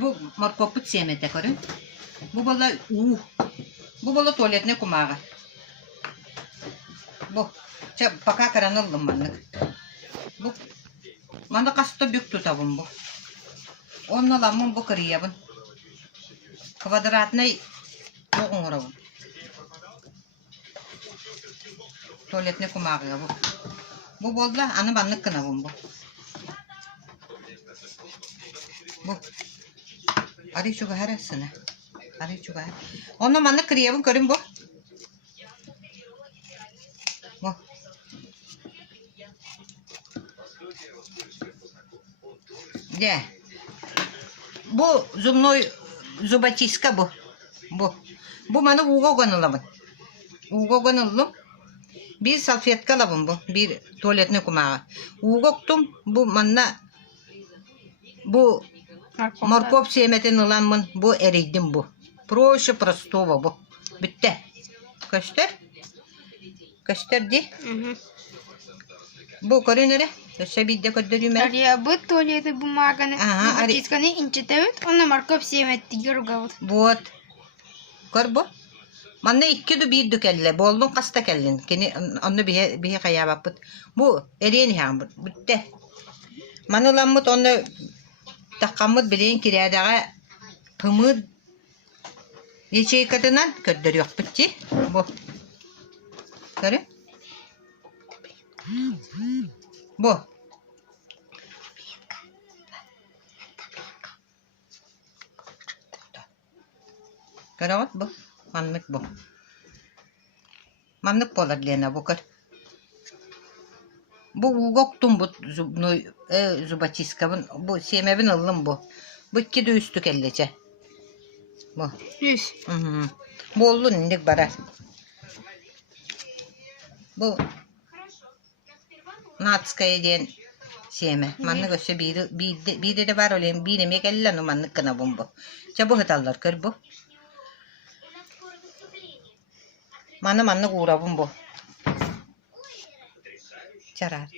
Bu morkoput sevmete görün. Bu bala Bu bala tuvaletine kumağı. Bu. Paka karanıldım manlık. Bu. Manda kasta büyük tutabım bu. Onunla lamın bu kırıyabın. Kvadratına yoğun uğrabın. Tuvaletine kumağı bu. Bu bolda anı banlık kınabım bu. Bu. Arı çuga herasını. Arı çuga. Onunla manlık kırıyabın görün bu. Bu. De. Bu zumnoy zubatiska bu. Bu. Bu bana ugo ganılamın. Ugo ganılım. Bir salfetka labın bu. Bir tuvaletine kumağı. Ugoktum bu manna bu morkop sevmeten olanmın bu eriydim bu. Proşe prostova bu. Bitti. Göster. Gösterdi. Bu korunere. Sabit de gösteriyorum ben. Araya bu tuvalete bu maganı. Bu çizgini incitevit. Ona morkop sevmetti. Yorgavut. Bu. Kor bu. Manna iki de bir dükelle. Boldun kasta kellin. Kini onu bir kaya bakıp. Bu eriyen ham bu. Bitti. Manılamut onu takamut bileyin kiradağa pımır neçe katınan köddür yok bitti. Bu. Görün. Bu. Görün bu. Manlık bu. Manlık poladlena bu kır. Bu ugoktum bu zubatiska bu semevin alım bu. Bu iki de üstü kellece. Bu. Yüz. Bu oldu indik bara. Bu Natskaya diyen seme. Manlık öse biri de var olayım. Biri mi gelen manlık kına bu. Çabuk hatallar kır bu. Manlık uğrabım bu. Çarar.